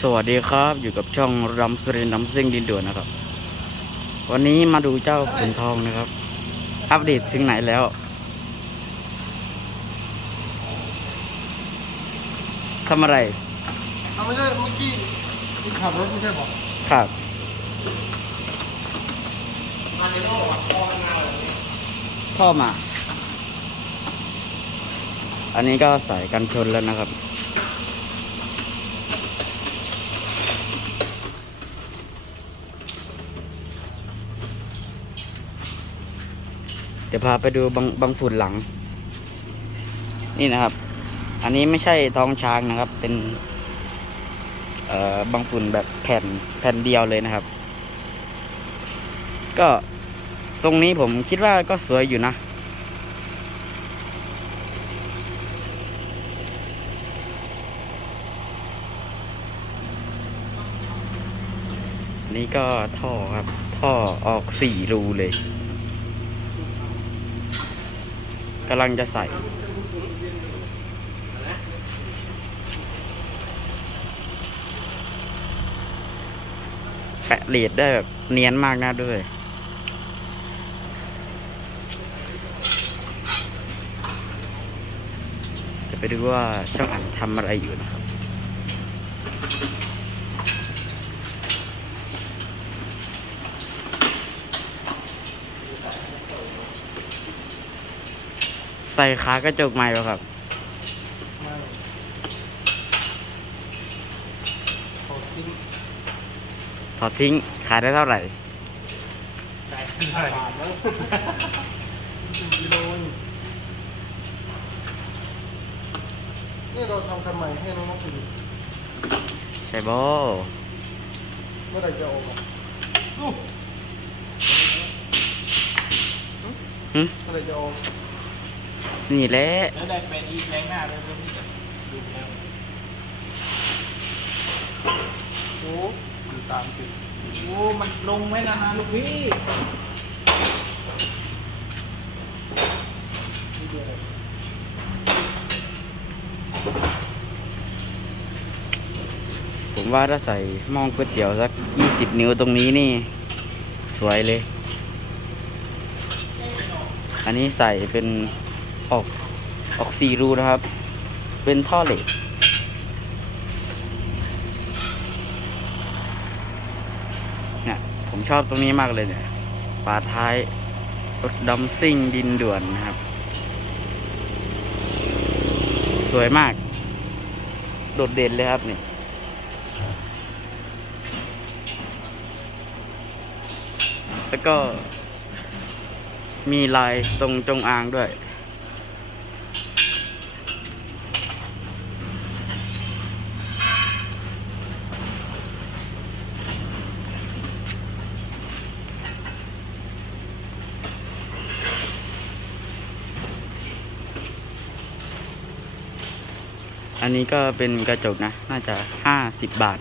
สวัสดีครับอยู่กับช่องรำสรินน้ำซิ่งดินด่วนนะครับ วันนี้มาดูเจ้าขุนทองนะครับ อัปเดตถึงไหนแล้ว ทำอะไรเอาไม่ใช่เมื่อกี้อีกขับรถไม่ใช่บอกครับมาในโลกอะพอกันมาเลยพ่อมา อันนี้ก็ใส่กันชนแล้วนะครับ ดี๋ยวพาไปดูบางบางฝุ่นหลัง นี่นะครับ อันนี้ไม่ใช่ท้องช้างนะครับ เป็น เอ่อบางฝุ่นแบบแผ่นแผ่นเดียวเลยนะครับ ก็ทรงนี้ผมคิดว่าก็สวยอยู่นะนี่ก็ท่อครับ ท่อออกสี่รูเลย กำลังจะใส่ แปะเหรียญได้แบบเนียนมากนะด้วยจะไปดูว่าช่างอันทำอะไรอยู่นะครับ ใส่ขากระจกใหม่ป่ะครับมาเขาทิ้งถอดทิ้งขายได้เท่าไหร่ ได้ได้บาทแล้วหนึ่งกิโลนี่นี่เราทำกันใหม่ให้น้องๆไปดูใช่บอเมื่อไหร่จะออกอะหึเมื่อไหร่จะออก นี่แหละแล้วได้ไปอีกแรงหน้าเลยเพิ่มที่จะดูแล้วโอ้อยู่ตามติดโอ้มันลงไว้นานๆลูกพี่นี่เดียวเลยผมว่าถ้าใส่หมองก๋วยเตี๋ยวสักยี่สิบนิ้วตรงนี้นี่ สวยเลย อันนี้ใส่เป็น ออกออกสี่รูนะครับ เป็นท่อเหล็ก เนี่ย ผมชอบตรงนี้มากเลยเนี่ยฝาท้ายรถดำซิ่งดินด่วนนะครับ สวยมาก โดดเด่นเลยครับเนี่ยแล้วก็มีลายตรงจงอางด้วย อันนี้ก็เป็นกระจกนะ น่าจะห้าสิบบาท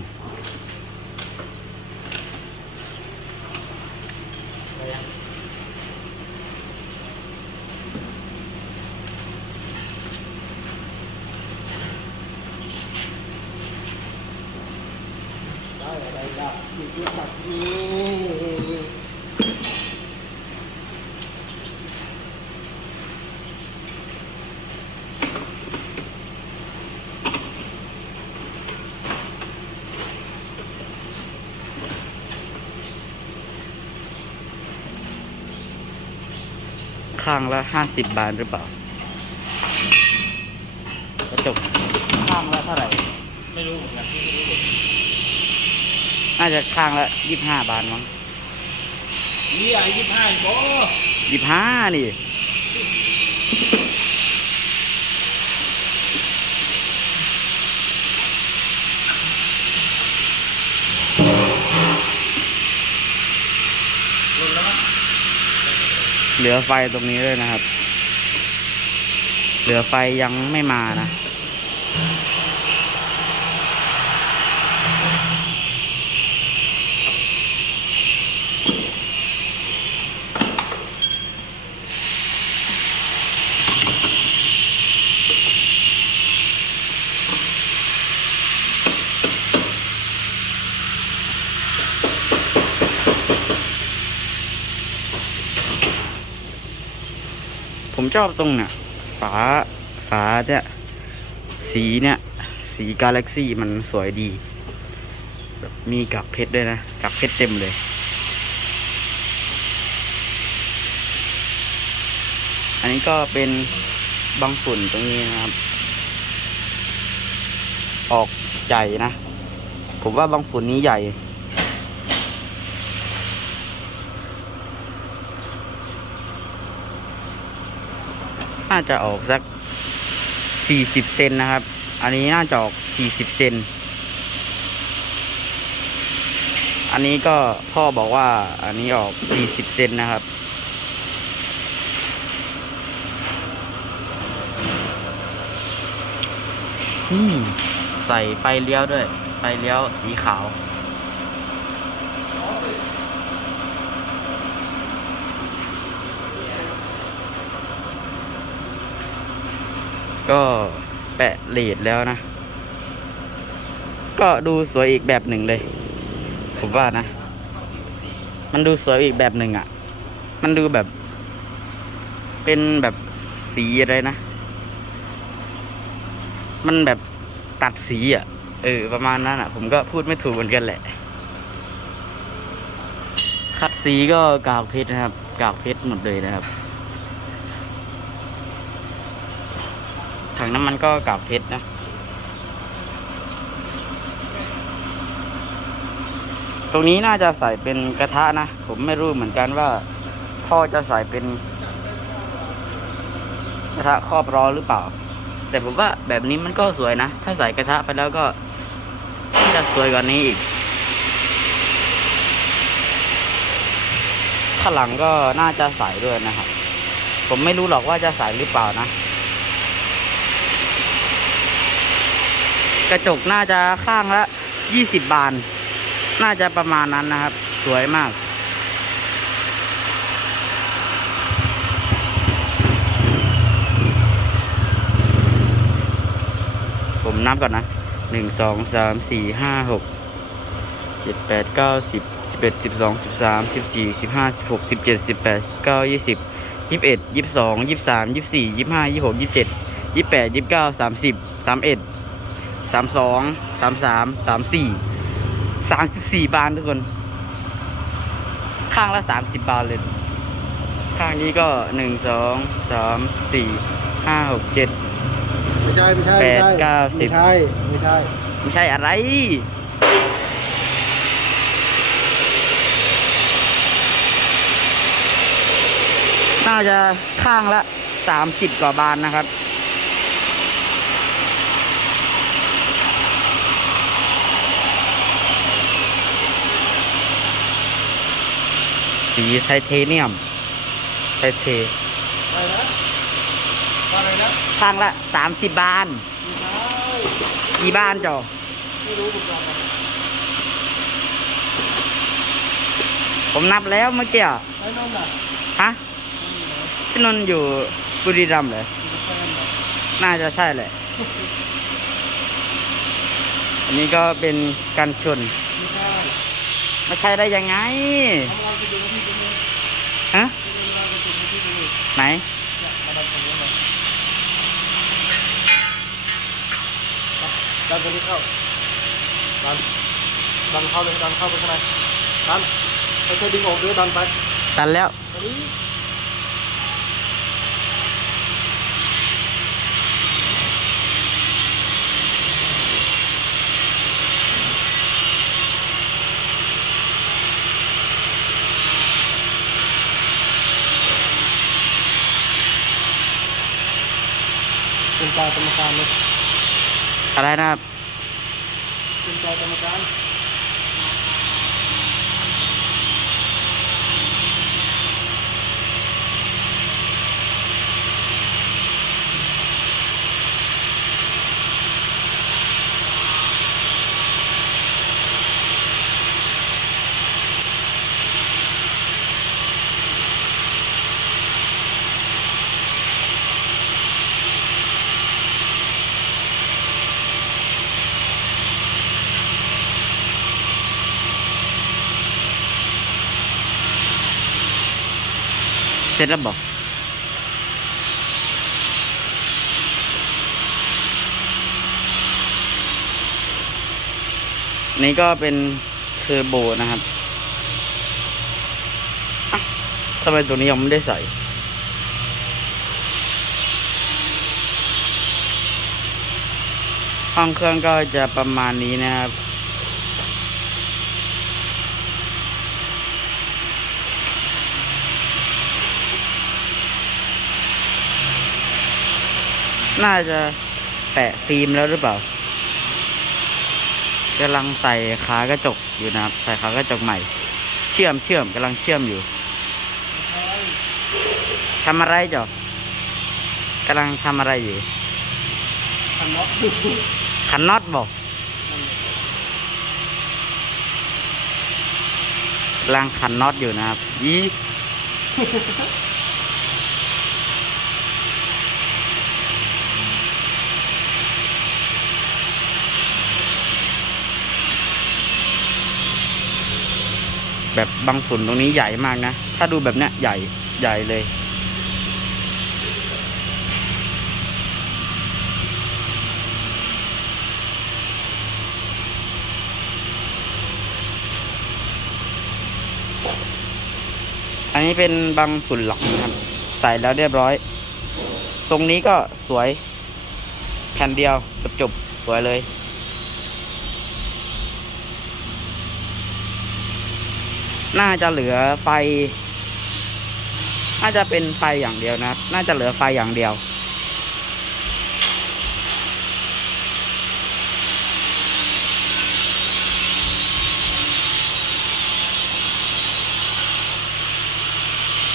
ได้อะไรล่ะอีกแล้วแบบนี้ ข้างละห้าสิบบาทหรือเปล่ากระจกข้างละเท่าไหร่ ไม่รู้เหมือนกันที่ไม่รู้เลยน่าจะข้างละยี่ห้าบาทมั้งนี่ไอ้ยี่ห้าโอ้ยี่ห้านี่ ลงแล้วมั้ง เหลือไฟตรงนี้ด้วยนะครับ เหลือไฟยังไม่มานะ ผมชอบตรงเนี่ยฝาฝาเนี่ยสีเนี่ยสีกาแล็กซี่มันสวยดีแบบมีกับเพชรด้วยนะกับเพชรเต็มเลย อันนี้ก็เป็นบางฝุ่นตรงนี้นะครับ ออกใหญ่นะ ผมว่าบางฝุ่นนี้ใหญ่ น่าจะออกสักสี่สิบเซนนะครับ อันนี้น่าจะออกสี่สิบเซน อันนี้ก็พ่อบอกว่าอันนี้ออกสี่สิบเซนนะครับอืมใส่ไฟเลี้ยวด้วย ไฟเลี้ยวสีขาว ก็แปะเลดแล้วนะ ก็ดูสวยอีกแบบหนึ่งเลย ผมว่านะ มันดูสวยอีกแบบหนึ่งอะ่ะ มันดูแบบ เป็นแบบสีอะไรนะ มันแบบตัดสีอะ่ะ เออ ประมาณนั้นอะ่ะ ผมก็พูดไม่ถูกเหมือนกันแหละ คัดสีก็กากเพชรนะครับ กากเพชรหมดเลยนะครับ งน้ำมันก็กากเพชรนะ ตรงนี้น่าจะใส่เป็นกระทะนะ ผมไม่รู้เหมือนกันว่าพ่อจะใส่เป็น กระทะครอบร้อนหรือเปล่า แต่ผมว่าแบบนี้มันก็สวยนะ ถ้าใส่กระทะไปแล้วก็จะสวยกว่านี้อีกข้างหลังก็น่าจะใส่ด้วยนะครับ ผมไม่รู้หรอกว่าจะใส่หรือเปล่านะ กระจกน่าจะข้างละยี่สิบบาน น่าจะประมาณนั้นนะครับ สวยมาก ผมนับก่อนนะหนึ่งสองสามสี่ห้าหกเจ็ดแปดเก้าสิบสิบเอ็ดสิบสองสิบสามสิบสี่สิบห้าสิบหกสิบเจ็ดสิบแปดสิบเก้ายี่สิบยี่สิบเอ็ดยี่สิบสองยี่สิบสามยี่สิบสี่ยี่สิบห้ายี่สิบหกยี่สิบเจ็ดยี่สิบแปดยี่สิบเก้าสามสิบสามเอ็ด สามสองสามสามสามสี่สามสิบสี่บานทุกคน ข้างละสามสิบบาทเลย ข้างนี้ก็หนึ่งสองสามสี่ห้าหกเจ็ด ไม่ใช่ไม่ใช่แปไม่ดใช่เก้าสิบ ไม่ใช่ไม่ใช่ไม่ใช่อะไร น่าจะข้างละสามสิบกว่าบานนะครับ สีไทเทเนียม ไทเทอะไรนะอะไรนะข้างละสามสิบบานไม่ใช่กี่บ้านจอไม่รู้เหมือนกันผมนับแล้วเมื่อกี้อะไอ้นั่นน่ะฮะพี่นนท์อยู่บุรีรัมย์เลยมันแฟนเหรอน่าจะใช่แหละอันนี้ก็เป็นการชนไม่ใช่ไม่ใช่ได้ยังไงทำงานไปดูที่ตรงนี้ฮะที่ทำงานไปดูที่ตรงนี้ไหนเนี่ยมาดันตรงนี้มาดันตรงนี้เข้าดันดันเข้าเลยดันเข้าไปข้างในดันไม่ใช่ดึงออกเดี๋ยวดันไปตันแล้ว อันนี้เป็นตากรรมการเลยอะไรนะครับ เป็นตากรรมการ เสร็จแล้วบอกนี่ก็เป็นเทอร์โบนะครับทำไมตัวนี้ยังไม่ได้ใส่ ห้องเครื่องก็จะประมาณนี้นะครับ น่าจะแปะฟิล์มแล้วหรือเปล่ากำลังใส่ขากระจกอยู่นะครับ ใส่ขากระจกใหม่ เชื่อมเชื่อมกำลังเชื่อมอยู่ทำอะไรจ๊ะกำลังทำอะไรอยู่คันน็อตขันน็อตบอกกำลังขันน็อตอยู่นะครับยี แบบบางฝุ่นตรงนี้ใหญ่มากนะ ถ้าดูแบบเนี้ยใหญ่ใหญ่เลย อันนี้เป็นบางฝุ่นหลังนะครับ ใส่แล้วเรียบร้อย ตรงนี้ก็สวย แผ่นเดียวจบจบสวยเลย น่าจะเหลือไฟ น่าจะเป็นไฟอย่างเดียวนะ น่าจะเหลือไฟอย่างเดียว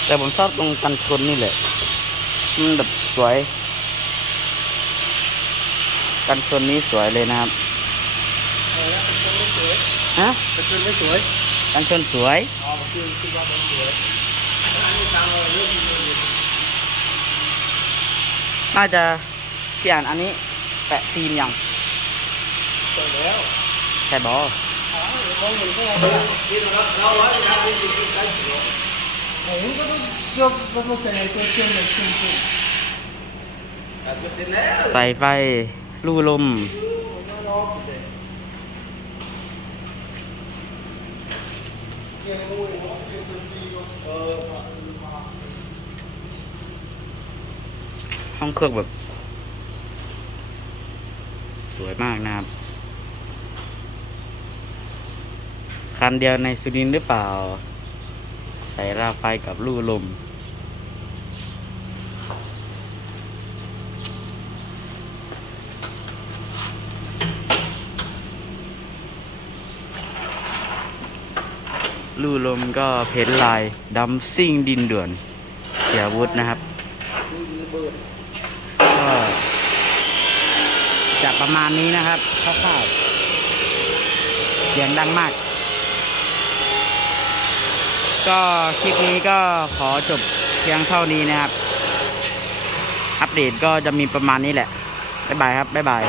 แต่ผมชอบตรงกันชนนี่แหละ มันแบบสวย กันชนนี้สวยเลยนะครับฮะมันคืนไม่สวย กันชนสวยอ๋อมันคืนคิดว่าจะพี่อ่านอันนี้แปะฟิล์มยังสวยแล้วใช่บอในเนี่ยกินแล้วเราร้อยยาดีดีได้สิโอ้ยก็ต้องยกระบบเป็นไงตัวเชื่อมเลยเชื่อมเชื่อมแต่เสร็จแล้ว ใส่ไฟลู่ลม ห้องเครื่องแบบ สวยมากนะครับ คันเดียวในสุรินหรือเปล่า ใส่ราไฟกับลู่ลม ลู่ลมก็เพ้นลายดัมซิ่งดินด่วนเสียวุฒนะครับ ก็จะประมาณนี้นะครับคร่าวๆเสียงดังมาก ก็คลิปนี้ก็ขอจบเพียงเท่านี้นะครับ อัปเดตก็จะมีประมาณนี้แหละ บ๊ายบายครับ บ๊ายบาย